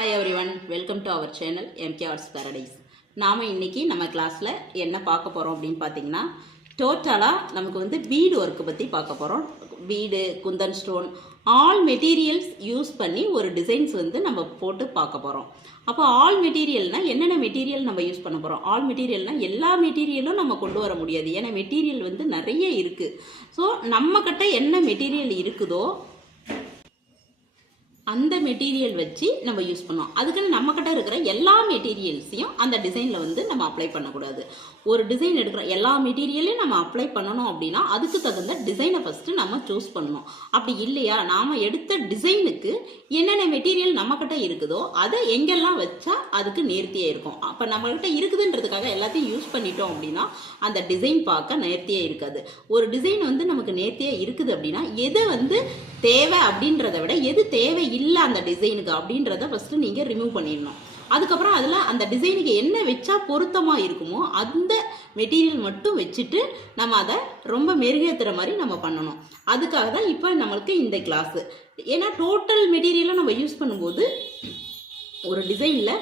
Hi everyone, welcome to our channel MK arts paradise. நாம் இன்றைக்கி நம்ம கிளாஸில் என்ன பார்க்க போகிறோம் அப்படின்னு பார்த்தீங்கன்னா, டோட்டலாக நமக்கு பீடு ஒர்க்கு பற்றி பார்க்க போகிறோம். Bead, kundan stone, all materials use பண்ணி ஒரு டிசைன்ஸ் நம்ம போட்டு பார்க்க போகிறோம். அப்போ ஆல் மெட்டீரியல்னால் என்னென்ன மெட்டீரியல் நம்ம யூஸ் பண்ண போகிறோம்? ஆல் மெட்டீரியல்னால் எல்லா மெட்டீரியலும் நம்ம கொண்டு வர முடியாது, ஏன்னா மெட்டீரியல் நிறைய இருக்குது. ஸோ நம்மக்கிட்ட என்ன மெட்டீரியல் இருக்குதோ அந்த மெட்டீரியல் வச்சு நம்ம யூஸ் பண்ணோம். அதுக்குன்னு நம்மக்கிட்ட இருக்கிற எல்லா மெட்டீரியல்ஸையும் அந்த டிசைனில் நம்ம அப்ளை பண்ணக்கூடாது. ஒரு டிசைன் எடுக்கிற எல்லா மெட்டீரியலையும் நம்ம அப்ளை பண்ணணும் அப்படின்னா அதுக்கு தகுந்த டிசைனை ஃபஸ்ட்டு நம்ம சூஸ் பண்ணணும். அப்படி இல்லையா, நாம் எடுத்த டிசைனுக்கு என்னென்ன மெட்டீரியல் நம்மக்கிட்ட இருக்குதோ அதை எங்கெல்லாம் வச்சா அதுக்கு நேர்த்தியாக இருக்கும். அப்போ நம்மக்கிட்ட இருக்குதுன்றதுக்காக எல்லாத்தையும் யூஸ் பண்ணிட்டோம் அப்படின்னா அந்த டிசைன் பார்க்க நேர்த்தியாக இருக்காது. ஒரு டிசைன் நமக்கு நேர்த்தியாக இருக்குது அப்படின்னா எது தேவை அப்படின்றத விட எது தேவை இல்லை அந்த டிசைனுக்கு அப்படின்றத ஃபஸ்ட்டு நீங்கள் ரிமூவ் பண்ணிடணும். அதுக்கப்புறம் அதில் அந்த டிசைனுக்கு என்ன வச்சா பொருத்தமாக இருக்குமோ அந்த மெட்டீரியல் மட்டும் வச்சுட்டு நம்ம அதை ரொம்ப மெருகேற்றுற மாதிரி நம்ம பண்ணணும். அதுக்காக தான் இப்போ நம்மளுக்கு இந்த கிளாஸு. ஏன்னா டோட்டல் மெட்டீரியலை நம்ம யூஸ் பண்ணும்போது ஒரு டிசைனில்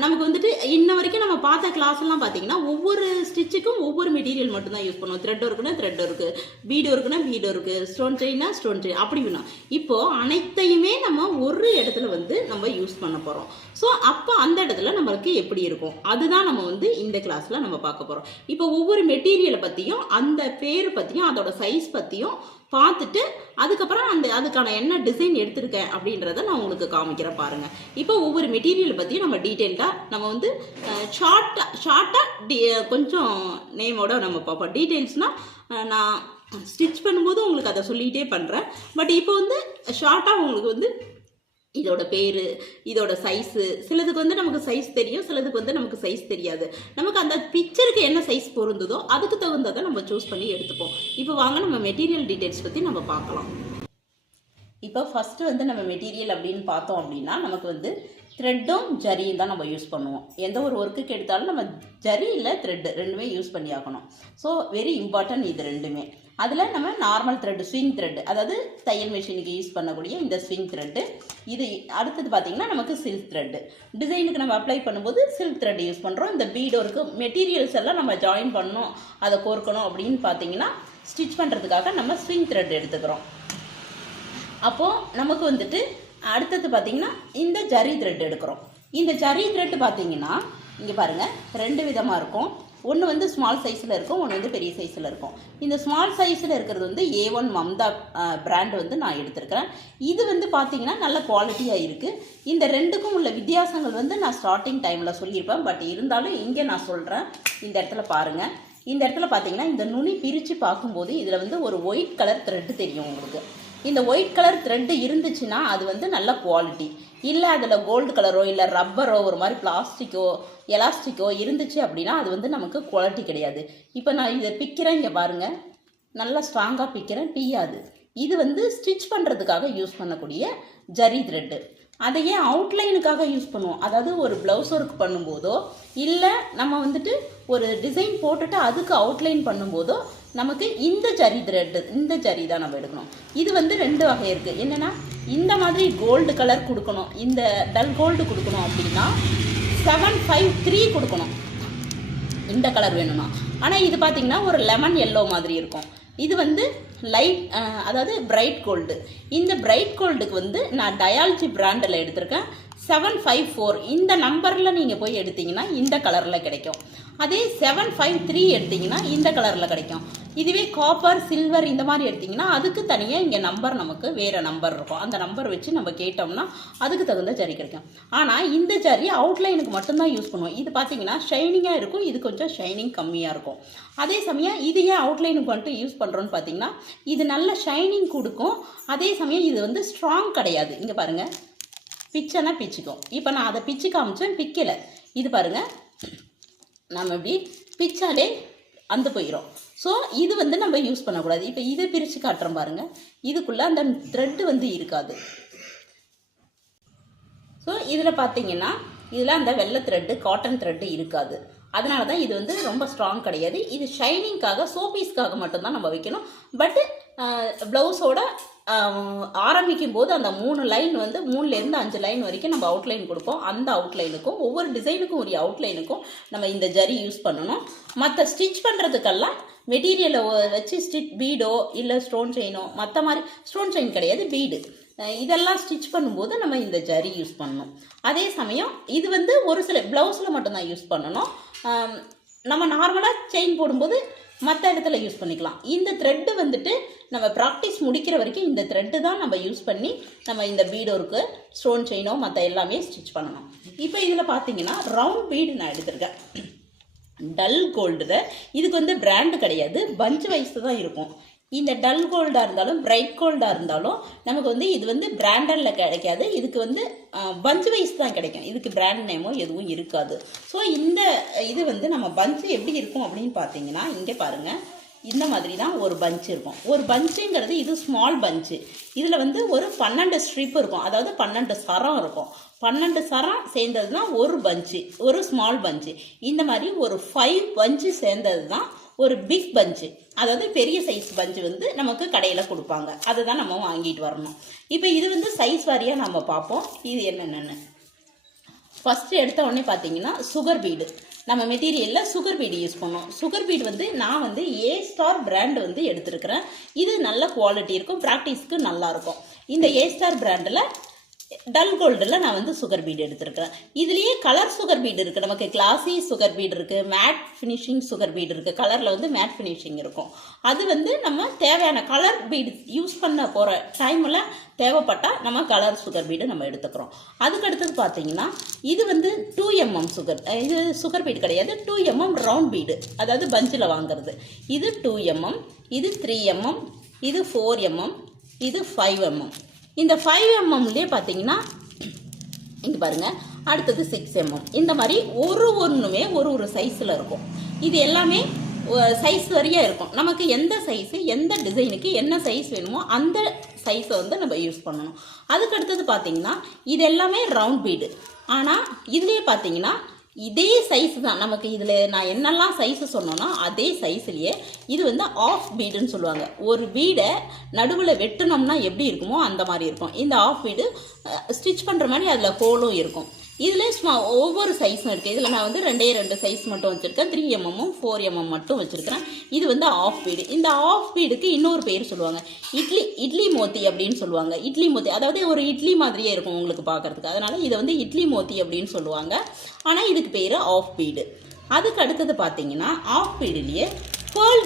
நமக்கு இன்ன வரைக்கும் நம்ம பார்த்த கிளாஸ் எல்லாம் பார்த்தீங்கன்னா ஒவ்வொரு ஸ்டிச்சுக்கும் ஒவ்வொரு மெட்டீரியல் மட்டும்தான் யூஸ் பண்ணுவோம். த்ரெட் ஒர்க்குனா த்ரெட் ஒர்க்கு, பீடு ஒர்க்குனா பீடு ஒர்க்கு, ஸ்டோன் செயின்னா ஸ்டோன் செயின், அப்படி வேணும். இப்போது அனைத்தையுமே நம்ம ஒரு இடத்துல நம்ம யூஸ் பண்ண போகிறோம். ஸோ அப்போ அந்த இடத்துல நம்மளுக்கு எப்படி இருக்கும் அதுதான் நம்ம இந்த கிளாஸில் நம்ம பார்க்க போகிறோம். இப்போ ஒவ்வொரு மெட்டீரியலை பற்றியும் அந்த பேர் பற்றியும் அதோட சைஸ் பற்றியும் பார்த்துட்டு அதுக்கப்புறம் அதுக்கான என்ன டிசைன் எடுத்திருக்கேன் அப்படின்றத நான் உங்களுக்கு காமிக்கிறேன் பாருங்கள். இப்போ ஒவ்வொரு மெட்டீரியலை பற்றியும் நம்ம டீட்டெயில்டாக நம்ம ஷார்ட்டாக கொஞ்சம் நேமோட நம்ம பார்ப்போம். டீட்டெயில்ஸ்னால் நான் ஸ்டிச் பண்ணும்போது உங்களுக்கு அதை சொல்லிகிட்டே பண்ணுறேன். பட் இப்போ ஷார்ட்டாக உங்களுக்கு இதோட பேர், இதோட சைஸு, சிலதுக்கு நமக்கு சைஸ் தெரியும், சிலதுக்கு நமக்கு சைஸ் தெரியாது. நமக்கு அந்த பிக்சருக்கு என்ன சைஸ் பொருந்துதோ அதுக்கு தகுந்ததை நம்ம சூஸ் பண்ணி எடுத்துப்போம். இப்போ வாங்க நம்ம மெட்டீரியல் டீட்டெயில்ஸ் பற்றி நம்ம பார்க்கலாம். இப்போ ஃபஸ்ட்டு நம்ம மெட்டீரியல் அப்படின்னு பார்த்தோம் அப்படின்னா நமக்கு த்ரெட்டும் ஜரியும் தான் நம்ம யூஸ் பண்ணுவோம். எந்த ஒரு ஒர்க்குக்கு எடுத்தாலும் நம்ம ஜரி இல்லை த்ரெட்டு ரெண்டுமே யூஸ் பண்ணி ஆகணும். ஸோ வெரி இம்பார்ட்டன்ட் இது ரெண்டுமே. அதில் நம்ம நார்மல் த்ரெட்டு, ஸ்விங் த்ரெட்டு, அதாவது தையல் மிஷினுக்கு யூஸ் பண்ணக்கூடிய இந்த ஸ்விங் த்ரெட்டு. இது அடுத்தது பார்த்திங்கன்னா நமக்கு சில்க் த்ரெட்டு. டிசைனுக்கு நம்ம அப்ளை பண்ணும்போது சில்க் த்ரெட் யூஸ் பண்ணுறோம். இந்த பீடு ஒர்க்கு மெட்டீரியல்ஸ் எல்லாம் நம்ம ஜாயின் பண்ணணும், அதை கோர்க்கணும் அப்படின்னு பார்த்தீங்கன்னா ஸ்டிச் பண்ணுறதுக்காக நம்ம ஸ்விங் த்ரெட் எடுத்துக்கிறோம். அப்போது நமக்கு அடுத்தது பார்த்திங்கன்னா இந்த ஜரி த்ரெட் எடுக்கிறோம். இந்த ஜரி த்ரெட் பார்த்திங்கன்னா இங்கே பாருங்கள் ரெண்டு விதமாக இருக்கும். ஒன்று ஸ்மால் சைஸில் இருக்கும், ஒன்று பெரிய சைஸில் இருக்கும். இந்த ஸ்மால் சைஸில் இருக்கிறது A1 மம்தா பிராண்ட் நான் எடுத்திருக்கிறேன். இது பார்த்தீங்கன்னா நல்ல குவாலிட்டியாக இருக்குது. இந்த ரெண்டுக்கும் உள்ள வித்தியாசங்கள் நான் ஸ்டார்டிங் டைமில் சொல்லியிருப்பேன். பட் இருந்தாலும் இங்கே நான் சொல்கிறேன். இந்த இடத்துல பாருங்கள். இந்த இடத்துல பார்த்தீங்கன்னா இந்த நுனி பிரித்து பார்க்கும்போது இதில் ஒரு ஒயிட் கலர் த்ரெட்டு தெரியும் உங்களுக்கு. இந்த ஒயிட் கலர் த்ரெட்டு இருந்துச்சுன்னா அது நல்ல குவாலிட்டி. இல்லை அதில் கோல்டு கலரோ இல்லை ரப்பரோ ஒரு மாதிரி பிளாஸ்டிக்கோ எலாஸ்டிக்கோ இருந்துச்சு அப்படின்னா அது நமக்கு குவாலிட்டி கிடையாது. இப்போ நான் இதை பிக்கிறேன், இங்கே பாருங்கள், நல்லா ஸ்ட்ராங்காக பிக்கிறேன், பிய்யாது. இது ஸ்டிச் பண்ணுறதுக்காக யூஸ் பண்ணக்கூடிய ஜரி த்ரெட்டு. அதையே அவுட்லைனுக்காக யூஸ் பண்ணுவோம். அதாவது ஒரு ப்ளவுஸ் ஒர்க் பண்ணும்போதோ இல்லை நம்ம ஒரு டிசைன் போட்டுட்டு அதுக்கு அவுட்லைன் பண்ணும்போதோ நமக்கு இந்த ஜரி த்ரெட்டு, இந்த ஜரி தான் நம்ம எடுக்கணும். இது ரெண்டு வகை இருக்குது. என்னென்னா இந்த மாதிரி கோல்டு கலர் கொடுக்கணும், இந்த டல் கோல்டு கொடுக்கணும் அப்படின்னா 753 கொடுக்கணும் இந்த கலர் வேணும்னா. ஆனால் இது பார்த்திங்கன்னா ஒரு லெமன் எல்லோ மாதிரி இருக்கும். இது லைட், அதாவது பிரைட் கோல்டு. இந்த பிரைட் கோல்டுக்கு நான் டயாலஜி பிராண்டில் எடுத்திருக்கேன். 754 இந்த நம்பரில் நீங்கள் போய் எடுத்திங்கன்னா இந்த கலரில் கிடைக்கும். அதே 753 எடுத்திங்கன்னா இந்த கலரில் கிடைக்கும். இதுவே காப்பர், சில்வர் இந்த மாதிரி எடுத்திங்கன்னா அதுக்கு தனியாக இங்கே நம்பர், நமக்கு வேறு நம்பர் இருக்கும். அந்த நம்பர் வச்சு நம்ம கேட்டோம்னா அதுக்கு தகுந்த ஜரி கிடைக்கும். ஆனால் இந்த ஜரி அவுட்லைனுக்கு மட்டும்தான் யூஸ் பண்ணுவோம். இது பார்த்திங்கன்னா ஷைனிங்காக இருக்கும், இது கொஞ்சம் ஷைனிங் கம்மியாக இருக்கும். அதே சமயம் இது ஏன் அவுட்லைனுக்கு யூஸ் பண்ணுறோன்னு பார்த்திங்கன்னா இது நல்ல ஷைனிங் கொடுக்கும். அதே சமயம் இது ஸ்ட்ராங் கிடையாது. இங்கே பாருங்கள், பிச்சைனா பிச்சுக்கும். இப்போ நான் அதை பிச்சு காமிச்சேன், பிக்கலை. இது பாருங்கள், நம்ம இப்படி பிச்சாலே அந்த போயிடும். ஸோ இது நம்ம யூஸ் பண்ணக்கூடாது. இப்போ இதை பிரித்து காட்டுறோம் பாருங்கள், இதுக்குள்ளே அந்த த்ரெட்டு இருக்காது. ஸோ இதில் பார்த்தீங்கன்னா இதில் அந்த வெள்ளை த்ரெட்டு, காட்டன் த்ரெட்டு இருக்காது. அதனால தான் இது ரொம்ப ஸ்ட்ராங் கிடையாது. இது ஷைனிங்காக, சோபீஸ்க்காக மட்டும்தான் நம்ம வைக்கணும். பட்டு ப்ளவுஸோட ஆரம்பிக்கும் போது அந்த 3 லைன் வந்து 3லேருந்து 5 லைன் வரைக்கும் நம்ம அவுட்லைன் கொடுப்போம். அந்த அவுட்லைனுக்கும் ஒவ்வொரு டிசைனுக்கும் உரிய அவுட்லைனுக்கும் நம்ம இந்த ஜரி யூஸ் பண்ணணும். மற்ற ஸ்டிச் பண்ணுறதுக்கெல்லாம் மெட்டீரியலை வச்சு பீடோ இல்லை ஸ்டோன் செயினோ, மற்ற மாதிரி ஸ்டோன் செயின் கிடையாது, பீடு, இதெல்லாம் ஸ்டிச் பண்ணும்போது நம்ம இந்த ஜரி யூஸ் பண்ணணும். அதே சமயம் இது வந்து ஒரு சில ப்ளவுஸில் மட்டும்தான் யூஸ் பண்ணணும். நம்ம நார்மலாக செயின் போடும்போது மற்ற இடத்துல யூஸ் பண்ணிக்கலாம். இந்த த்ரெட்டு வந்துட்டு நம்ம ப்ராக்டிஸ் முடிக்கிற வரைக்கும் இந்த த்ரெட்டு தான் நம்ம யூஸ் பண்ணி நம்ம இந்த பீடோருக்கு ஸ்டோன் செயினோ மற்ற எல்லாமே ஸ்டிச் பண்ணணும். இப்போ இதில் பார்த்தீங்கன்னா ரவுண்ட் பீடு நான் எடுத்திருக்கேன், டல் கோல்டில். இதுக்கு வந்து பிராண்டு கிடையாது, பஞ்ச் வைஸ் தான் இருக்கும். இந்த டல் கோல்டாக இருந்தாலும் பிரைட் கோல்டாக இருந்தாலும் நமக்கு வந்து இது வந்து பிராண்டடில் கிடைக்காது, இதுக்கு வந்து பஞ்ச் வைஸ் தான் கிடைக்கும். இதுக்கு பிராண்ட் நேமோ எதுவும் இருக்காது. ஸோ இந்த இது வந்து நம்ம பஞ்சு எப்படி இருக்கும் அப்படின்னு பார்த்தீங்கன்னா, இங்கே பாருங்கள், இந்த மாதிரி தான் ஒரு பஞ்ச் இருக்கும். ஒரு பஞ்சுங்கிறது இது ஸ்மால் பஞ்சு. இதில் வந்து ஒரு 12 ஸ்ட்ரிப் இருக்கும், அதாவது 12 சரம் இருக்கும். 12 சரம் சேர்ந்தது தான் ஒரு பஞ்சு, ஒரு ஸ்மால் பஞ்சு. இந்த மாதிரி ஒரு 5 பஞ்சு சேர்ந்தது தான் ஒரு பிக் பஞ்சு, அதாவது பெரிய சைஸ் பஞ்சு வந்து நமக்கு கடையில் கொடுப்பாங்க. அதை தான் நம்ம வாங்கிட்டு வரணும். இப்போ இது வந்து சைஸ் வாரியாக நம்ம பார்ப்போம் இது என்னென்னு. ஃபஸ்ட்டு எடுத்த உடனே பார்த்தீங்கன்னா சுகர் பீடு, நம்ம மெட்டீரியலில் சுகர் பீடு யூஸ் பண்ணோம். சுகர் பீடு வந்து நான் வந்து A-Star பிராண்டு வந்து எடுத்துருக்கிறேன். இது நல்ல குவாலிட்டி இருக்கும், ப்ராக்டிஸ்க்கு நல்லாயிருக்கும். இந்த A-Star பிராண்டில் டல் கோல்டில் நான் வந்து சுகர் பீடு எடுத்துருக்கிறேன். இதுலேயே கலர் சுகர் பீடு இருக்குது, நமக்கு கிளாசி சுகர் பீடு இருக்குது, மேட் ஃபினிஷிங் சுகர் பீடு இருக்குது. கலரில் வந்து மேட் ஃபினிஷிங் இருக்கும். அது வந்து நம்ம தேவையான கலர் பீடு யூஸ் பண்ண போகிற டைமில் தேவைப்பட்டால் நம்ம கலர் சுகர் பீடு நம்ம எடுத்துக்கிறோம். அதுக்கடுத்தது பார்த்தீங்கன்னா இது வந்து 2mm சுகர், இது சுகர் பீடு கிடையாது, 2mm ரவுண்ட் பீடு, அதாவது பஞ்சில் வாங்குறது. இது 2mm, இது 3mm, இது 4mm, இது 5mm. இந்த 5mmலேயே பார்த்தீங்கன்னா இங்கே பாருங்கள், அடுத்தது 6mm. இந்த மாதிரி ஒன்றுமே ஒரு சைஸில் இருக்கும். இது எல்லாமே சைஸ் வரையாக இருக்கும். நமக்கு எந்த சைஸு, எந்த டிசைனுக்கு என்ன சைஸ் வேணுமோ அந்த சைஸை வந்து நம்ம யூஸ் பண்ணணும். அதுக்கடுத்தது பார்த்தீங்கன்னா இது எல்லாமே ரவுண்ட் பீடு. ஆனால் இதுலேயே பார்த்தீங்கன்னா இதே சைஸ் தான் நமக்கு. இதில் நான் என்னெல்லாம் சைஸு சொன்னோன்னா அதே சைஸ்லேயே இது வந்து ஆஃப் பீடுன்னு சொல்லுவாங்க. ஒரு பீடை நடுவில் வெட்டினோம்னா எப்படி இருக்குமோ அந்த மாதிரி இருக்கும். இந்த ஆஃப் பீடு ஸ்டிச் பண்ணுற மாதிரி அதில் ஹோலும் இருக்கும். இதில் ஒவ்வொரு சைஸும் இருக்குது. இதில் நான் வந்து 2 சைஸ் மட்டும் வச்சுருக்கேன், 3mm 4mm மட்டும் வச்சுருக்கிறேன். இது வந்து ஆஃப் பீடு. இந்த ஆஃப் பீடுக்கு இன்னொரு பேர் சொல்லுவாங்க, இட்லி மோத்தி அப்படின்னு சொல்லுவாங்க. இட்லி மோத்தி அதாவது ஒரு இட்லி மாதிரியே இருக்கும் உங்களுக்கு பார்க்குறதுக்கு, அதனால் இதை வந்து இட்லி மோத்தி அப்படின்னு சொல்லுவாங்க. ஆனால் இதுக்கு பேர் ஆஃப் பீடு. அதுக்கு அடுத்தது பார்த்தீங்கன்னா ஆஃப் பீடுலேயே பேர்ல்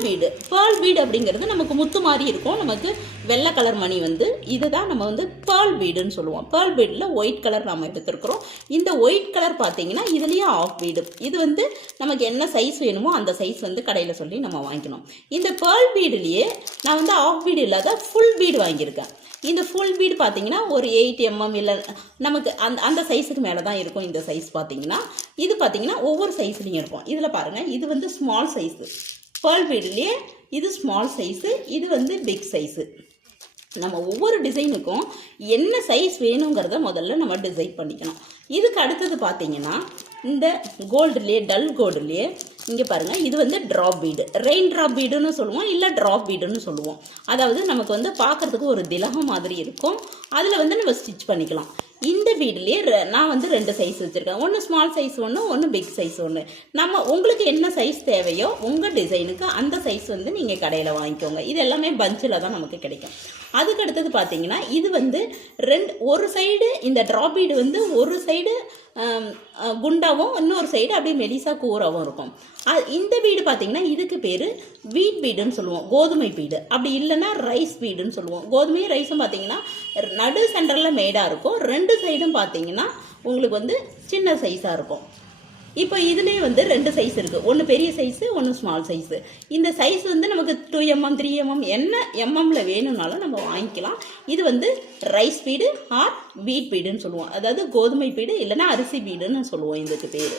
பீடு அப்படிங்கிறது நமக்கு முத்து மாதிரி இருக்கும், நமக்கு வெள்ளை கலர் மணி வந்து இதுதான் நம்ம வந்து பேர்ல் பீடுன்னு சொல்லுவோம். பேர்ல் பீடில் ஒயிட் கலர் நம்ம எடுத்துருக்குறோம். இந்த ஒயிட் கலர் பார்த்தீங்கன்னா இதுலேயே ஆஃப் பீடு. இது வந்து நமக்கு என்ன சைஸ் வேணுமோ அந்த சைஸ் வந்து கடையில் சொல்லி நம்ம வாங்கிக்கணும். இந்த பேர்ல் பீடுலேயே நான் வந்து ஆஃப் பீடு இல்லாத ஃபுல் பீடு வாங்கியிருக்கேன். இந்த ஃபுல் பீடு பார்த்தீங்கன்னா ஒரு 8mm இல்லை நமக்கு அந்த சைஸுக்கு மேலே தான் இருக்கும். இந்த சைஸ் பார்த்தீங்கன்னா இது பார்த்தீங்கன்னா ஒவ்வொரு சைஸ்லையும் இருக்கும். இதில் பாருங்கள், இது வந்து ஸ்மால் சைஸு பேர்ல் பீடுலேயே, இது ஸ்மால் சைஸு, இது வந்து பிக் சைஸு. நம்ம ஒவ்வொரு டிசைனுக்கும் என்ன சைஸ் வேணுங்கிறத முதல்ல நம்ம டிசைட் பண்ணிக்கணும். இதுக்கு அடுத்தது பார்த்தீங்கன்னா இந்த கோல்டுலேயே டல் கோல்டுலேயே இங்கே பாருங்கள், இது வந்து ட்ராப் பீடு, ரெயின் ட்ராப் பீடுன்னு சொல்லுவோம், இல்லை ட்ராப் பீடுன்னு சொல்லுவோம். அதாவது நமக்கு வந்து பார்க்குறதுக்கு ஒரு திலகம் மாதிரி இருக்கும், அதில் வந்து நம்ம ஸ்டிச் பண்ணிக்கலாம். இந்த பீடுலேயே நான் வந்து 2 சைஸ் வச்சுருக்கேன், ஒன்று ஸ்மால் சைஸ் ஒன்று பிக் சைஸ் ஒன்று. நம்ம உங்களுக்கு என்ன சைஸ் தேவையோ உங்கள் டிசைனுக்கு அந்த சைஸ் வந்து நீங்கள் கடையில் வாங்கிக்கோங்க. இது எல்லாமே பஞ்சில் தான் நமக்கு கிடைக்கும். அதுக்கு அடுத்தது பார்த்தீங்கன்னா இது வந்து ஒரு சைடு இந்த ட்ராப் பீடு வந்து ஒரு சைடு குண்டாவும் இன்னொரு சைடு அப்படியே மெலிசா கூறாவும் இருக்கும். இந்த பீடு பார்த்தீங்கன்னா இதுக்கு பேர் வீட் பீடுன்னு சொல்லுவோம், கோதுமை பீடு. அப்படி இல்லைன்னா ரைஸ் பீடுன்னு சொல்லுவோம். கோதுமையும் ரைஸும் பார்த்தீங்கன்னா நடு சென்டரில் மேடாக இருக்கும், 2 சைடும் பார்த்தீங்கன்னா உங்களுக்கு வந்து சின்ன சைஸாக இருக்கும். இப்போ இதுலேயே வந்து 2 சைஸ் இருக்குது, ஒன்று பெரிய சைஸு, ஒன்று ஸ்மால் சைஸு. இந்த சைஸ் வந்து நமக்கு 2mm 3mm என்ன எம்எம்மில் வேணும்னாலும் நம்ம வாங்கிக்கலாம். இது வந்து ரைஸ் பீடு ஆர் வீட் பீடுன்னு சொல்லுவோம், அதாவது கோதுமை பீடு இல்லைன்னா அரிசி பீடுன்னு சொல்லுவோம் இதுக்கு பேர்.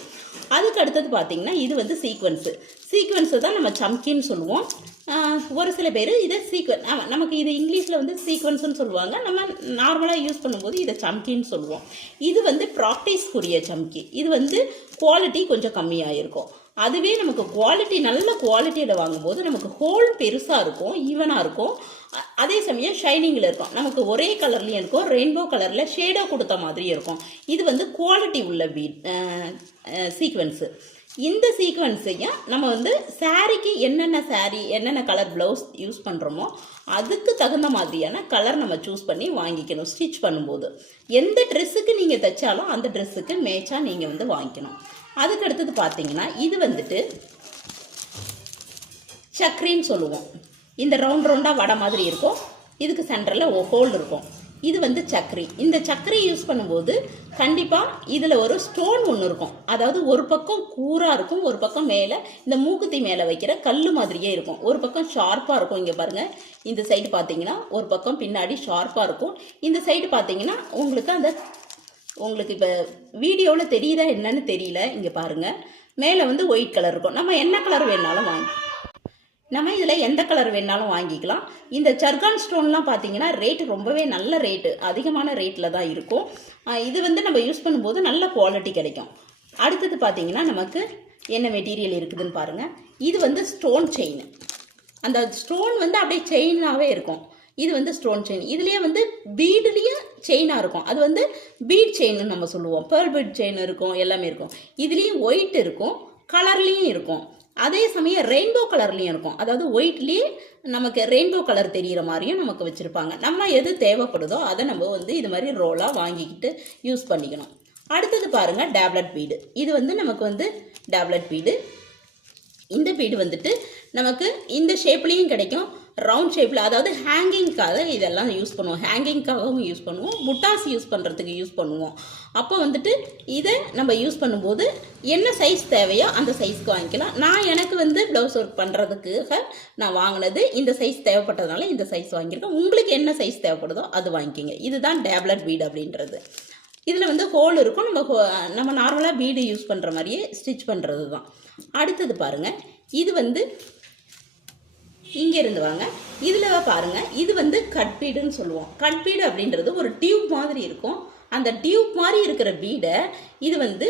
அதுக்கு அடுத்தது பார்த்தீங்கன்னா இது வந்து சீக்வன்ஸு தான் நம்ம சம்கின்னு சொல்லுவோம். ஒரு சில பேர் இதை நமக்கு இது இங்கிலீஷில் வந்து சீக்வன்ஸ்னு சொல்லுவாங்க, நம்ம நார்மலாக யூஸ் பண்ணும்போது இதை சம்கின்னு சொல்லுவோம். இது வந்து ப்ராக்டிஸ்க்குரிய சம்கி, இது வந்து குவாலிட்டி கொஞ்சம் கம்மியாக இருக்கும். அதுவே நமக்கு குவாலிட்டி நல்ல குவாலிட்டியில் வாங்கும்போது நமக்கு ஹோல் பெருசாக இருக்கும், ஈவனாக இருக்கும். அதே சமயம் ஷைனிங்கில் இருக்கும். நமக்கு ஒரே கலர்லேயும் இருக்கும், ரெயின்போ கலரில் ஷேடாக கொடுத்த மாதிரியும் இருக்கும். இது வந்து குவாலிட்டி உள்ள சீக்வன்ஸு. இந்த சீக்வன்ஸையும் நம்ம வந்து சாரீக்கு என்னென்ன கலர் ப்ளவுஸ் யூஸ் பண்ணுறோமோ அதுக்கு தகுந்த மாதிரியான கலர் நம்ம சூஸ் பண்ணி வாங்கிக்கணும். ஸ்டிச் பண்ணும்போது எந்த ட்ரெஸ்ஸுக்கு நீங்கள் தைச்சாலும் அந்த ட்ரெஸ்ஸுக்கு மேட்சாக நீங்கள் வந்து வாங்கிக்கணும். அதுக்கு அடுத்தது பார்த்தீங்கன்னா இது வந்துட்டு சக்கரின்னு சொல்லுவோம். இந்த ரவுண்டாக வடை மாதிரி இருக்கும், இதுக்கு சென்டரில் ஹோல் இருக்கும். இது வந்து சக்கரி. இந்த சக்கரி யூஸ் பண்ணும்போது கண்டிப்பாக இதில் ஒரு ஸ்டோன் ஒன்று இருக்கும். அதாவது ஒரு பக்கம் கூராக இருக்கும், ஒரு பக்கம் மேலே இந்த மூக்குத்தி மேலே வைக்கிற கல் மாதிரியே இருக்கும், ஒரு பக்கம் ஷார்ப்பாக இருக்கும். இங்கே பாருங்கள், இந்த சைடு பார்த்தீங்கன்னா ஒரு பக்கம் பின்னாடி ஷார்ப்பாக இருக்கும். இந்த சைடு பார்த்தீங்கன்னா உங்களுக்கு இப்போ வீடியோவில் தெரியுதா என்னன்னு தெரியல. இங்கே பாருங்கள், மேலே வந்து ஒயிட் கலர் இருக்கும். நம்ம என்ன கலர் வேணாலும் நம்ம இதில் எந்த கலர் வேணாலும் வாங்கிக்கலாம். இந்த சர்கான் ஸ்டோன்லாம் பார்த்தீங்கன்னா ரேட்டு ரொம்பவே நல்ல ரேட்டு, அதிகமான ரேட்டில் தான் இருக்கும். இது வந்து நம்ம யூஸ் பண்ணும்போது நல்ல குவாலிட்டி கிடைக்கும். அடுத்தது பார்த்தீங்கன்னா நமக்கு என்ன மெட்டீரியல் இருக்குதுன்னு பாருங்கள். இது வந்து ஸ்டோன் செயின். அந்த ஸ்டோன் வந்து அப்படியே செயினாகவே இருக்கும். இது வந்து ஸ்டோன் செயின். இதுலேயே வந்து பீடுலேயும் செயினாக இருக்கும். அது வந்து பீட் செயின்னு நம்ம சொல்லுவோம். பேர்ல் பீட் செயின் இருக்கும், எல்லாமே இருக்கும். இதுலேயும் ஒயிட் இருக்கும், கலர்லேயும் இருக்கும். அதே சமயம் ரெயின்போ கலர்லேயும் இருக்கும். அதாவது ஒயிட்லேயே நமக்கு ரெயின்போ கலர் தெரிகிற மாதிரியும் நமக்கு வச்சுருப்பாங்க. நம்ம எது தேவைப்படுதோ அதை நம்ம வந்து இது மாதிரி ரோலாக வாங்கிக்கிட்டு யூஸ் பண்ணிக்கணும். அடுத்தது பாருங்கள், டேப்லெட் பீடு. இது வந்து நமக்கு வந்து டேப்லெட் பீடு. இந்த பீடு வந்துட்டு நமக்கு இந்த ஷேப்லேயும் கிடைக்கும், ரவுண்ட் ஷேப்பில். அதாவது ஹேங்கிங்காக இதெல்லாம் யூஸ் பண்ணுவோம், ஹேங்கிங்காகவும் யூஸ் பண்ணுவோம், புட்டாஸ் யூஸ் பண்ணுறதுக்கு யூஸ் பண்ணுவோம். அப்போ வந்துட்டு இதை நம்ம யூஸ் பண்ணும்போது என்ன சைஸ் தேவையோ அந்த சைஸ்க்கு வாங்கிக்கலாம். எனக்கு வந்து ப்ளவுஸ் ஒர்க் பண்ணுறதுக்காக நான் வாங்கினது இந்த சைஸ் தேவைப்பட்டதுனால இந்த சைஸ் வாங்கியிருக்கேன். உங்களுக்கு என்ன சைஸ் தேவைப்படுதோ அது வாங்கிக்கிங்க. இதுதான் டேப்லெட் பீடு அப்படின்றது. இதில் வந்து ஹோல் இருக்கும். நம்ம நார்மலாக பீடு யூஸ் பண்ணுற மாதிரியே ஸ்டிச் பண்ணுறது தான். அடுத்தது பாருங்கள், இது வந்து இங்கே இருந்து வாங்க, இதில் பாருங்கள், இது வந்து கட் பீடுன்னு சொல்லுவோம். கட் பீடு அப்படின்றது ஒரு டியூப் மாதிரி இருக்கும். அந்த டியூப் மாதிரி இருக்கிற பீடை இது வந்து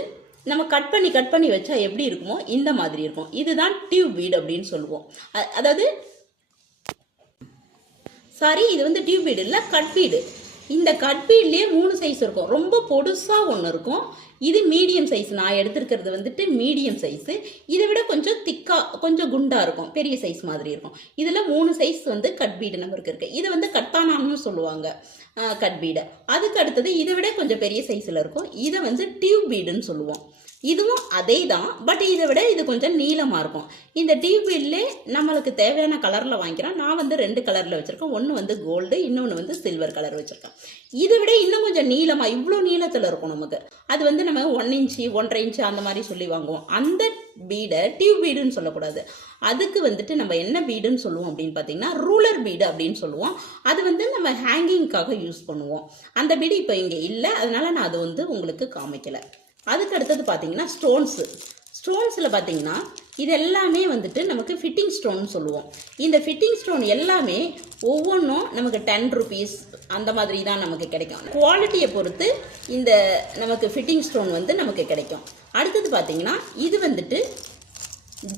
நம்ம கட் பண்ணி வச்சா எப்படி இருக்குமோ இந்த மாதிரி இருக்கும். இதுதான் டியூப் பீடு அப்படின்னு சொல்லுவோம். அதாவது இது வந்து டியூப் பீடு இல்லை, கட் பீடு. இந்த கட் பீட்லேயே 3 சைஸ் இருக்கும். ரொம்ப பொடுசாக ஒன்று இருக்கும், இது மீடியம் சைஸ். நான் எடுத்துருக்கிறது வந்துட்டு மீடியம் சைஸு. இதை விட கொஞ்சம் திக்காக கொஞ்சம் குண்டாக இருக்கும், பெரிய சைஸ் மாதிரி இருக்கும். இதில் 3 சைஸ் வந்து கட் பீடு நம்பருக்கு இருக்குது. இது வந்து கட்டானான்னு சொல்லுவாங்க கட் பீடை. அதுக்கு அடுத்தது இதை விட கொஞ்சம் பெரிய சைஸில் இருக்கும், இதை வந்து டியூப் பீடுன்னு சொல்லுவோம். இதுவும் அதே தான், பட் இதை விட இது கொஞ்சம் நீளமாக இருக்கும். இந்த டியூப் பீட்லே நம்மளுக்கு தேவையான கலரில் வாங்கிக்கிறோம். நான் வந்து 2 கலரில் வச்சுருக்கேன். ஒன்று வந்து கோல்டு, இன்னொன்று வந்து சில்வர் கலர் வச்சுருக்கேன். இதை விட இன்னும் கொஞ்சம் நீளமாக இவ்வளோ நீளத்தில் இருக்கும் நமக்கு. அது வந்து நம்ம 1 இன்ச்சு 1.5 இன்ச்சு அந்த மாதிரி சொல்லி வாங்குவோம். அந்த பீடை டியூப் பீடுன்னு சொல்லக்கூடாது. அதுக்கு வந்துட்டு நம்ம என்ன பீடுன்னு சொல்லுவோம் அப்படின்னு பார்த்தீங்கன்னா ரூலர் பீடு அப்படின்னு சொல்லுவோம். அது வந்து நம்ம ஹேங்கிங்காக யூஸ் பண்ணுவோம். அந்த பீடு இப்போ இங்கே இல்லை, அதனால நான் அது வந்து உங்களுக்கு காமிக்கலை. அதுக்கு அடுத்தது பார்த்தீங்கன்னா ஸ்டோன்ஸில் பார்த்தீங்கன்னா இது எல்லாமே வந்துட்டு நமக்கு ஃபிட்டிங் ஸ்டோன் சொல்லுவோம். இந்த ஃபிட்டிங் ஸ்டோன் எல்லாமே ஒவ்வொன்றும் நமக்கு 10 rupees அந்த மாதிரி தான் நமக்கு கிடைக்கும். குவாலிட்டியை பொறுத்து இந்த நமக்கு ஃபிட்டிங் ஸ்டோன் வந்து நமக்கு கிடைக்கும். அடுத்தது பார்த்தீங்கன்னா இது வந்துட்டு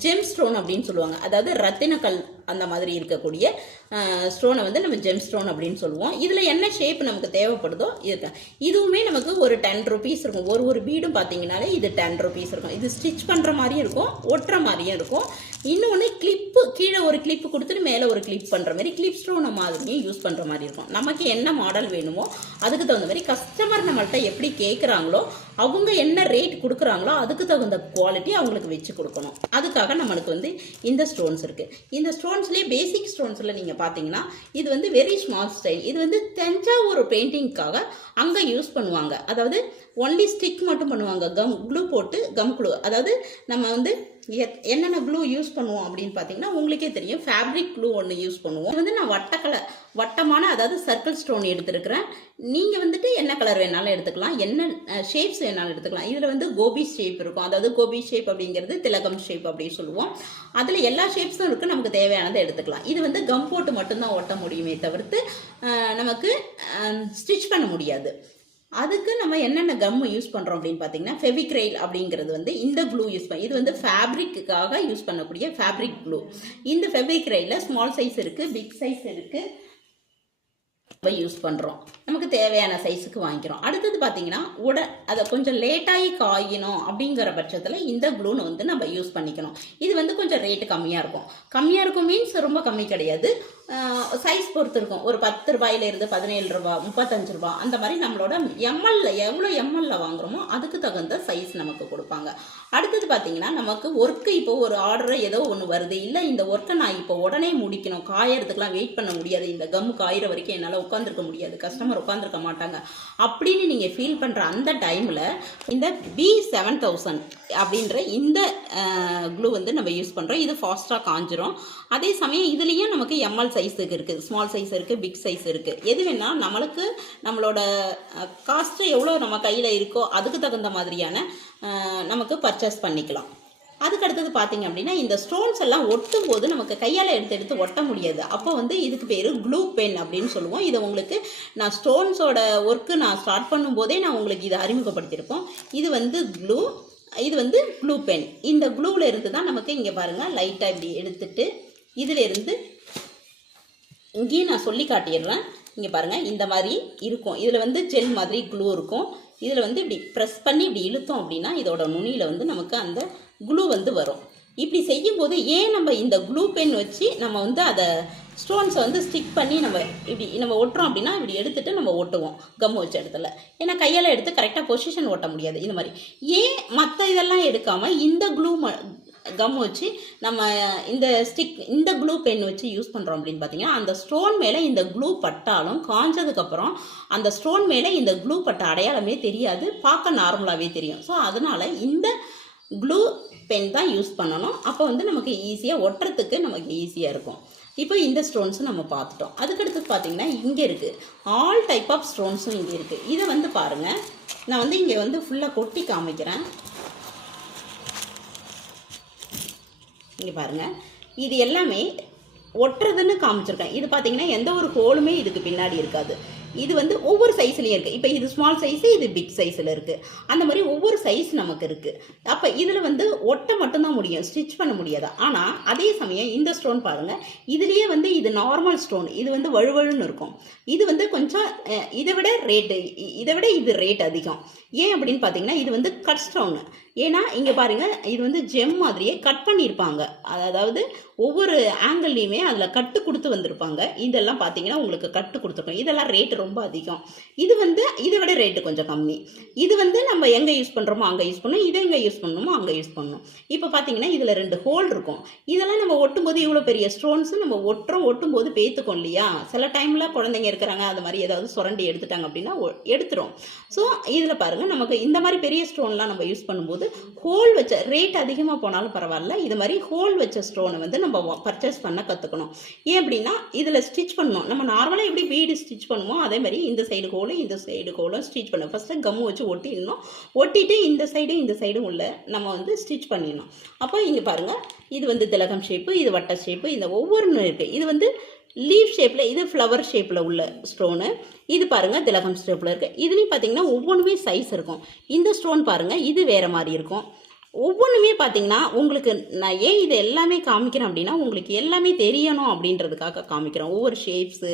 ஜெம் ஸ்டோன் அப்படின்னு சொல்லுவாங்க. அதாவது ரத்தினக்கல் அந்த மாதிரி இருக்கக்கூடிய ஸ்டோனை வந்து நம்ம ஜெம் ஸ்டோன் அப்படின்னு சொல்லுவோம். இதில் என்ன ஷேப் நமக்கு தேவைப்படுதோ இருக்கு. இதுவுமே நமக்கு ஒரு 10 rupees இருக்கும். ஒரு பீடும் பார்த்தீங்கன்னாலே இது 10 rupees இருக்கும். இது ஸ்டிச் பண்ணுற மாதிரியும் இருக்கும், ஒட்டுற மாதிரியும் இருக்கும். இன்னொன்று கிளிப்பு, கீழே ஒரு கிளிப்பு கொடுத்துட்டு மேலே ஒரு கிளிப் பண்ணுற மாதிரி கிளிப் ஸ்டோனை மாதிரியும் யூஸ் பண்ணுற மாதிரி இருக்கும். நமக்கு என்ன மாடல் வேணுமோ அதுக்கு தகுந்த மாதிரி கஸ்டமர் நம்மள்கிட்ட எப்படி கேட்குறாங்களோ அவங்க என்ன ரேட் கொடுக்குறாங்களோ அதுக்கு தகுந்த குவாலிட்டி அவங்களுக்கு வச்சு கொடுக்கணும். அதுக்காக நம்மளுக்கு வந்து இந்த ஸ்டோன்ஸ் இருக்குது. இந்த ஸ்டோன்ஸ்லேயே பேசிக் ஸ்டோன்ஸில் நீங்கள் பார்த்தீங்கன்னா இது வந்து வெரி ஸ்மால் ஸ்டைல். இது வந்து தஞ்சாவூர் பெயிண்டிங்காக அங்கே யூஸ் பண்ணுவாங்க. அதாவது ஒன்லி ஸ்டிக் மட்டும் பண்ணுவாங்க, க்ளூ போட்டு க்ளூ. அதாவது நம்ம வந்து என்னென்ன க்ளூ யூஸ் பண்ணுவோம் அப்படின்னு பார்த்தீங்கன்னா உங்களுக்கே தெரியும், ஃபேப்ரிக் க்ளூ ஒன்று யூஸ் பண்ணுவோம். இது வந்து நான் வட்டமான அதாவது சர்க்கிள் ஸ்டோன் எடுத்துருக்கிறேன். நீங்கள் வந்துட்டு என்ன கலர் வேணாலும் எடுத்துக்கலாம், என்ன ஷேப்ஸ் வேணாலும் எடுத்துக்கலாம். இதில் வந்து கோபி ஷேப் இருக்கும். அதாவது கோபி ஷேப் அப்படிங்கிறது திலகம் ஷேப் அப்படின்னு சொல்லுவோம். அதில் எல்லா ஷேப்ஸும் இருக்குது, நமக்கு தேவையானதை எடுத்துக்கலாம். இது வந்து கம் போட்டு மட்டும்தான் ஒட்ட முடியுமே தவிர்த்து நமக்கு ஸ்டிச் பண்ண முடியாது. அதுக்கு நம்ம என்னென்ன கம் யூஸ் பண்ணுறோம் அப்படின்னு பார்த்தீங்கன்னா ஃபெவிக்ரைல் அப்படிங்கிறது வந்து இந்த க்ளூ யூஸ் பண்ணி இது வந்து ஃபேப்ரிக்குக்காக யூஸ் பண்ணக்கூடிய ஃபேப்ரிக் க்ளூ. இந்த ஃபெவிக்ரைலில் ஸ்மால் சைஸ் இருக்குது, பிக் சைஸ் இருக்குது, யூஸ் பண்ணுறோம். நமக்கு தேவையான சைஸுக்கு வாங்கிக்கிறோம். அடுத்தது பார்த்தீங்கன்னா அதை கொஞ்சம் லேட்டாகி காயணும் அப்படிங்கிற பட்சத்தில் இந்த க்ளூனை வந்து நம்ம யூஸ் பண்ணிக்கணும். இது வந்து கொஞ்சம் ரேட்டு கம்மியாக இருக்கும் மீன்ஸ் ரொம்ப கம்மி கிடையாது, சைஸ் பொறுத்து இருக்கும். ஒரு 10 ரூபாயிலிருந்து 17 ரூபா, 35 ரூபா அந்த மாதிரி நம்மளோட எவ்வளோ எம்எல்ல வாங்குறோமோ அதுக்கு தகுந்த சைஸ் நமக்கு கொடுப்பாங்க. அடுத்தது பார்த்தீங்கன்னா நமக்கு ஒர்க்கு இப்போ ஒரு ஆர்டர் ஏதோ ஒன்று வருது, இல்லை இந்த ஒர்க்கை நான் இப்போ உடனே முடிக்கணும், காயறதுக்கெலாம் வெயிட் பண்ண முடியாது, இந்த கம் காயிற வரைக்கும் என்னால் உட்காந்துருக்க முடியாது, கஸ்டமர் உட்காந்துருக்க மாட்டாங்க அப்படின்னு நீங்கள் ஃபீல் பண்ணுற அந்த டைமில் இந்த B7000 அப்படின்ற இந்த க்ளூ வந்து நம்ம யூஸ் பண்ணுறோம். இது ஃபாஸ்ட்டாக காஞ்சிரும். அதே சமயம் இதுலேயும் நமக்கு எம்எல் சைஸுக்கு இருக்குது, ஸ்மால் சைஸ் இருக்குது, பிக் சைஸ் இருக்குது. எது வேணால் நம்மளுக்கு நம்மளோட காஸ்ட்டு எவ்வளோ நம்ம கையில் இருக்கோ அதுக்கு தகுந்த மாதிரியான நமக்கு பர்ச்சேஸ் பண்ணிக்கலாம். அதுக்கு அடுத்தது பார்த்தீங்க அப்படின்னா இந்த ஸ்டோன்ஸ் எல்லாம் ஒட்டும் போது நமக்கு கையால் எடுத்து ஒட்ட முடியாது. அப்போ வந்து இதுக்கு பேர் க்ளூ பென் அப்படின்னு சொல்லுவோம். இதை உங்களுக்கு நான் ஸ்டோன்ஸோட ஒர்க்கு நான் ஸ்டார்ட் பண்ணும்போதே நான் உங்களுக்கு இதை அறிமுகப்படுத்தியிருப்போம். இது வந்து க்ளூ, இது வந்து க்ளூ பென். இந்த க்ளூவில் இருந்து தான் நமக்கு இங்கே பாருங்கள் லைட்டாக இப்படி எடுத்துட்டு இதில் இருந்து இங்கேயும் நான் சொல்லி காட்டிடுறேன். இங்கே பாருங்கள் இந்த மாதிரி இருக்கும். இதில் வந்து ஜெல் மாதிரி க்ளூ இருக்கும். இதில் வந்து இப்படி ப்ரெஸ் பண்ணி இப்படி இழுத்தோம் அப்படின்னா இதோட நுனியில் வந்து நமக்கு அந்த க்ளூ வந்து வரும். இப்படி செய்யும்போது ஏன் நம்ம இந்த க்ளூ பென் வச்சு நம்ம வந்து அதை ஸ்டோன்ஸை வந்து ஸ்டிக் பண்ணி நம்ம ஒட்டுறோம் அப்படின்னா இப்படி எடுத்துகிட்டு நம்ம ஒட்டுவோம் கம் வச்ச இடத்துல. ஏன்னா கையால் எடுத்து கரெக்டாக பொசிஷன் ஓட்ட முடியாது. இந்த மாதிரி ஏன் மற்ற இதெல்லாம் எடுக்காமல் இந்த கம் வச்சு நம்ம இந்த க்ளூ பென் வச்சு யூஸ் பண்ணுறோம் அப்படின்னு பார்த்தீங்கன்னா அந்த ஸ்டோன் மேலே இந்த க்ளூ பட்டாலும் காஞ்சதுக்கப்புறம் அந்த ஸ்டோன் மேலே இந்த க்ளூ பட்ட அடையாளமே தெரியாது, பார்க்க நார்மலாகவே தெரியும். ஸோ அதனால் இந்த க்ளூ பென் தான் யூஸ் பண்ணணும். அப்போ வந்து நமக்கு ஈஸியாக ஒட்டுறதுக்கு நமக்கு ஈஸியாக இருக்கும். இப்போ இந்த ஸ்டோன்ஸும் நம்ம பார்த்துட்டோம். அதுக்கடுத்து பார்த்தீங்கன்னா இங்கே இருக்குது ஆல் டைப் ஆஃப் ஸ்டோன்ஸும் இங்கே இருக்குது. இதை வந்து பாருங்கள், நான் வந்து இங்கே வந்து ஃபுல்லாக கொட்டி காமிக்கிறேன். இங்கே பாருங்கள், இது எல்லாமே ஒட்டுறதுன்னு காமிச்சிருக்கேன். இது பார்த்தீங்கன்னா எந்த ஒரு ஹோலுமே இதுக்கு பின்னாடி இருக்காது. இது வந்து ஒவ்வொரு சைஸ்லையும் இருக்குது. இப்போ இது ஸ்மால் சைஸு, இது பிக் சைஸில் இருக்குது. அந்த மாதிரி ஒவ்வொரு சைஸ் நமக்கு இருக்குது. அப்போ இதில் வந்து ஒட்ட மட்டும்தான் முடியும், ஸ்டிச் பண்ண முடியாது. ஆனால் அதே சமயம் இந்த ஸ்டோன் பாருங்கள், இதுலேயே வந்து இது நார்மல் ஸ்டோன், இது வந்து வழுவழுன்னு இருக்கும். இது வந்து கொஞ்சம் இதை விட இது ரேட் அதிகம். ஏன் அப்படின்னு பார்த்தீங்கன்னா இது வந்து கட் ஸ்டோனு. ஏன்னா இங்கே பாருங்கள், இது வந்து ஜெம் மாதிரியே கட் பண்ணியிருப்பாங்க. அதாவது ஒவ்வொரு ஆங்கிள்லையுமே அதில் கட்டு கொடுத்து வந்திருப்பாங்க. இதெல்லாம் பார்த்தீங்கன்னா உங்களுக்கு கட்டு கொடுத்துருக்கோம். இதெல்லாம் ரேட்டு ரொம்ப அதிகம். இது வந்து இதை விட ரேட்டு கொஞ்சம் கம்மி. இது வந்து நம்ம எங்கே யூஸ் பண்ணுறோமோ அங்கே யூஸ் பண்ணணும், இதை எங்கே யூஸ் பண்ணணுமோ அங்கே யூஸ் பண்ணணும். இப்போ பார்த்தீங்கன்னா இதில் 2 ஹோல் இருக்கும். இதெல்லாம் நம்ம ஒட்டும்போது இவ்வளோ பெரிய ஸ்டோன்ஸு நம்ம ஒட்டும்போது பேத்துக்கும் இல்லையா. சில டைமில் குழந்தைங்க இருக்கிறாங்க, அது மாதிரி ஏதாவது சுரண்டி எடுத்துட்டாங்க அப்படின்னா எடுத்துரும். ஸோ இதில் பாருங்கள், நமக்கு இந்த மாதிரி பெரிய ஸ்டோன்லாம் நம்ம யூஸ் பண்ணும்போது ஹோல் வச்ச ரேட் அதிகமாக போனாலும் பரவாயில்ல, இது மாதிரி ஹோல் வச்ச ஸ்டோனை வந்து நம்ம பர்ச்சேஸ் பண்ண கற்றுக்கணும். ஏன் அப்படின்னா இதில் ஸ்டிச் பண்ணணும். நம்ம நார்மலாக எப்படி வீடு ஸ்டிச் பண்ணுவோம் அதே மாதிரி இந்த சைடு ஹோலும் இந்த சைடு ஹோலும் ஸ்டிச் பண்ணணும். ஃபஸ்ட்டு கம்மு வச்சு ஒட்டிட்டு இந்த சைடும் உள்ள நம்ம வந்து ஸ்டிச் பண்ணிடணும். அப்போ இங்கே பாருங்கள், இது வந்து திலகம் ஷேப்பு, இது வட்ட ஷேப்பு, இந்த ஒவ்வொன்றும் இருக்குது. இது வந்து லீஃப் ஷேப்பில், இது ஃப்ளவர் ஷேப்பில் உள்ள ஸ்டோனு. இது பாருங்கள் திலகம் ஷேப்பில் இருக்குது. இதுலேயும் பார்த்தீங்கன்னா ஒவ்வொன்றுமே சைஸ் இருக்கும். இந்த ஸ்டோன் பாருங்கள், இது வேறு மாதிரி இருக்கும். ஒவ்வொன்றுமே பார்த்தீங்கன்னா உங்களுக்கு நான் ஏன் இது எல்லாமே காமிக்கிறேன் அப்படின்னா உங்களுக்கு எல்லாமே தெரியணும் அப்படின்றதுக்காக காமிக்கிறேன். ஒவ்வொரு ஷேப்ஸு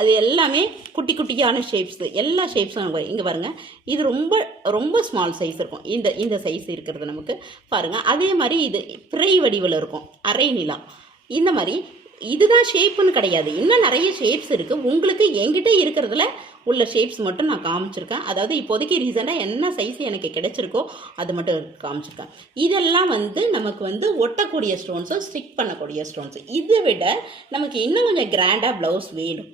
அது எல்லாமே குட்டி குட்டியான ஷேப்ஸு, எல்லா ஷேப்ஸும் இங்கே பாருங்கள். இது ரொம்ப ரொம்ப ஸ்மால் சைஸ் இருக்கும். இந்த சைஸ் இருக்கிறது நமக்கு பாருங்கள். அதே மாதிரி இது பிறை வடிவில் இருக்கும், அரை நிலா. இந்த மாதிரி இதுதான் ஷேப்புன்னு கிடையாது, இன்னும் நிறைய ஷேப்ஸ் இருக்குது. உங்களுக்கு என்கிட்ட இருக்கிறதுல உள்ள ஷேப்ஸ் மட்டும் நான் காமிச்சிருக்கேன். அதாவது இப்போதைக்கு ரீசெண்டாக என்ன சைஸ் எனக்கு கிடைச்சிருக்கோ அது மட்டும் காமிச்சிருக்கேன். இதெல்லாம் வந்து நமக்கு வந்து ஒட்டக்கூடிய ஸ்டோன்ஸோ ஸ்டிக் பண்ணக்கூடிய ஸ்டோன்ஸு. இதை விட நமக்கு இன்னும் கொஞ்சம் கிராண்டாக ப்ளவுஸ் வேணும்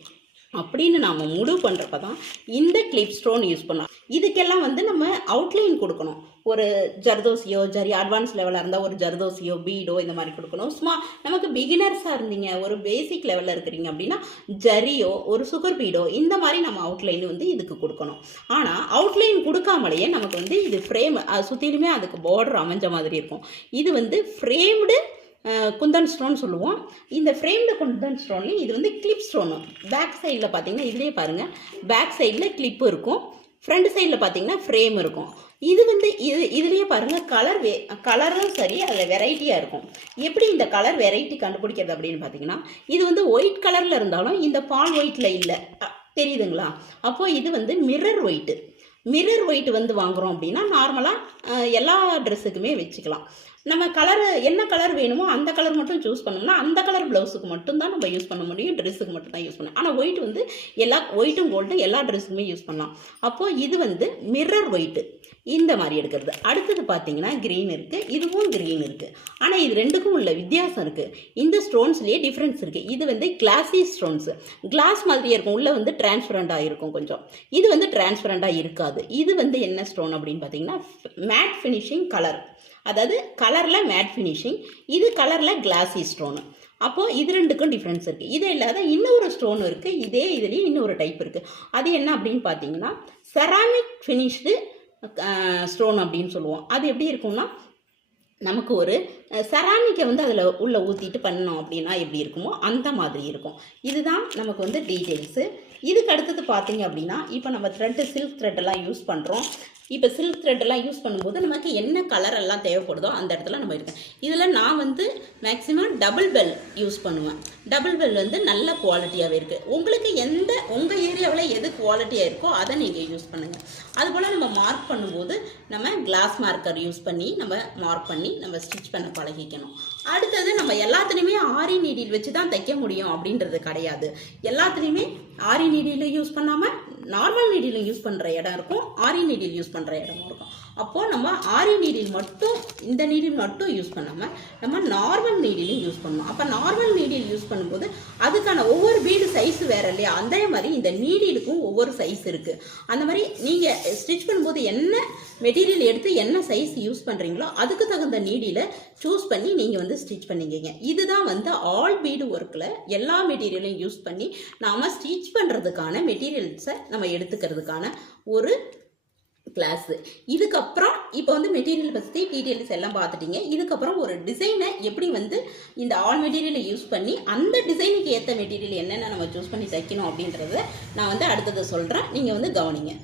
அப்படின்னு நாம் முடிவு பண்ணுறப்ப தான் இந்த கிளிப் ஸ்டோன் யூஸ் பண்ணோம். இதுக்கெல்லாம் வந்து நம்ம அவுட்லைன் கொடுக்கணும். ஒரு ஜர்தோசியோ அட்வான்ஸ் லெவலாக இருந்தால் ஒரு ஜர்தோசியோ பீடோ இந்த மாதிரி கொடுக்கணும். நமக்கு பிகினர்ஸாக இருந்தீங்க, ஒரு பேசிக் லெவலில் இருக்கிறீங்க அப்படின்னா ஜரியோ ஒரு சுகர் பீடோ இந்த மாதிரி நம்ம அவுட்லைன் வந்து இதுக்கு கொடுக்கணும். ஆனால் அவுட்லைன் கொடுக்காமலேயே நமக்கு வந்து இது ஃப்ரேம் சுற்றிலுமே அதுக்கு பார்டர் அமைஞ்ச மாதிரி இருக்கும். இது வந்து ஃப்ரேம்டு குந்தன் ஸ்டோன் சொல்லுவோம். இந்த ஃப்ரேம்டு குந்தன் ஸ்டோன்லேயும் இது வந்து கிளிப் ஸ்டோனு. பேக் சைடில் பார்த்தீங்கன்னா இதுலேயே பாருங்கள், பேக் சைடில் கிளிப்பு இருக்கும். ஃப்ரண்ட் சைடில் பார்த்தீங்கன்னா ஃப்ரேம் இருக்கும். இது வந்து இதுலேயே பாருங்கள் கலரும் சரி அதில் வெரைட்டியாக இருக்கும். எப்படி இந்த கலர் வெரைட்டி கண்டுபிடிக்கிறது அப்படின்னு பார்த்தீங்கன்னா, இது வந்து ஒயிட் கலரில் இருந்தாலும் இந்த பால் ஒயிட்டில் இல்லை, தெரியுதுங்களா? அப்போது இது வந்து மிரர் ஒயிட் வந்து வாங்குகிறோம் அப்படின்னா நார்மலாக எல்லா ட்ரெஸ்ஸுக்குமே வச்சுக்கலாம். நம்ம என்ன கலர் வேணுமோ அந்த கலர் மட்டும் சூஸ் பண்ணோம்னா அந்த கலர் ப்ளவுஸுக்கு மட்டும்தான் நம்ம யூஸ் பண்ண முடியும், ட்ரெஸ்ஸுக்கு மட்டும் தான் யூஸ் பண்ணணும். ஆனால் ஒயிட் வந்து ஒயிட்டும் கோல்டும் எல்லா ட்ரெஸ்ஸுக்குமே யூஸ் பண்ணலாம். அப்போது இது வந்து மிரர் ஒயிட்டு இந்த மாதிரி எடுக்கிறது. அடுத்தது பார்த்தீங்கன்னா க்ரீன் இருக்குது, இதுவும் க்ரீன் இருக்குது. ஆனால் இது ரெண்டுக்கும் உள்ள வித்தியாசம் இருக்குது. இந்த ஸ்டோன்ஸ்லேயே டிஃப்ரென்ஸ் இருக்குது. இது வந்து கிளாஸி ஸ்டோன்ஸு, கிளாஸ் மாதிரியே இருக்கும், உள்ளே வந்து டிரான்ஸ்பரண்ட்டாக இருக்கும் கொஞ்சம். இது வந்து டிரான்ஸ்பரண்ட்டாக இருக்காது. இது வந்து என்ன ஸ்டோன் அப்படின்னு பார்த்தீங்கன்னா மேட் ஃபினிஷிங் கலர், அதாவது கலரில் மேட் ஃபினிஷிங், இது கலரில் கிளாஸி ஸ்டோனு. அப்போது இது ரெண்டுக்கும் டிஃப்ரென்ஸ் இருக்குது. இது இல்லாத இன்னொரு ஸ்டோன் இருக்குது, இதே இதுலேயும் இன்னொரு டைப் இருக்குது. அது என்ன அப்படின்னு பார்த்தீங்கன்னா செராமிக் ஃபினிஷ்டு ஸ்டோன் அப்படின்னு சொல்லுவோம். அது எப்படி இருக்கும்னா நமக்கு ஒரு செராமிக்கை வந்து அதில் உள்ளே ஊற்றிட்டு பண்ணோம் அப்படின்னா எப்படி இருக்குமோ அந்த மாதிரி இருக்கும். இதுதான் நமக்கு வந்து டீட்டெயில்ஸு. இதுக்கு அடுத்தது பார்த்தீங்க அப்படின்னா இப்போ நம்ம சில்க் த்ரெட்டெல்லாம் யூஸ் பண்ணுறோம். இப்போ சில்க் த்ரெட்டெல்லாம் யூஸ் பண்ணும்போது நமக்கு என்ன கலர் எல்லாம் தேவைப்படுதோ அந்த இடத்துல நம்ம இருக்கேன். இதில் நான் வந்து மேக்ஸிமம் டபுள் பெல் யூஸ் பண்ணுவேன். டபுள் பெல் வந்து நல்ல குவாலிட்டியாகவே இருக்குது. உங்களுக்கு உங்கள் ஏரியாவில் எது குவாலிட்டியாக இருக்கோ அதை நீங்கள் யூஸ் பண்ணுங்கள். அதுபோல் நம்ம மார்க் பண்ணும்போது நம்ம கிளாஸ் மார்க்கர் யூஸ் பண்ணி நம்ம மார்க் பண்ணி நம்ம ஸ்டிச் பண்ண பழகிக்கணும். அடுத்தது நம்ம எல்லாத்துலேயுமே ஆரி நீடில் வச்சு தான் தைக்க முடியும் அப்படின்றது கிடையாது. எல்லாத்துலேயுமே ஆரி நீடில் யூஸ் பண்ணாமல் நார்மல் நீடில் யூஸ் பண்ணுற இடம் இருக்கும், ஆரி நீடில் யூஸ் பண்ணுற இடமும் இருக்கும். அப்போது நம்ம ஆரி நீடில் மட்டும் இந்த நீடில் மட்டும் யூஸ் பண்ணாமல் நம்ம நார்மல் நீடிலும் யூஸ் பண்ணணும். அப்போ நார்மல் நீடில் யூஸ் பண்ணும்போது அதுக்கான ஒவ்வொரு பீடு சைஸ் வேறு இல்லையா, அதே மாதிரி இந்த நீடிலுக்கும் ஒவ்வொரு சைஸ் இருக்குது. அந்த மாதிரி நீங்கள் ஸ்டிச் பண்ணும்போது என்ன மெட்டீரியல் எடுத்து என்ன சைஸ் யூஸ் பண்ணுறீங்களோ அதுக்கு தகுந்த நீடியில் சூஸ் பண்ணி நீங்கள் வந்து ஸ்டிச் பண்ணிக்கிங்க. இதுதான் வந்து ஆல் பீடு ஒர்க்கில் எல்லா மெட்டீரியலையும் யூஸ் பண்ணி நாம் ஸ்டிச் பண்ணுறதுக்கான மெட்டீரியல்ஸை நம்ம எடுத்துக்கிறதுக்கான ஒரு கிளாஸு. இதுக்கப்புறம் இப்போ வந்து மெட்டீரியல் பற்றி டீட்டெயில்ஸ் எல்லாம் பார்த்துட்டீங்க. இதுக்கப்புறம் ஒரு டிசைனை எப்படி வந்து இந்த ஆல் மெட்டீரியலை யூஸ் பண்ணி அந்த டிசைனுக்கு ஏற்ற மெட்டீரியல் என்னென்ன நம்ம சூஸ் பண்ணி தைக்கணும் அப்படின்றத நான் வந்து அடுத்தது சொல்கிறேன். நீங்கள் வந்து கவனிங்க.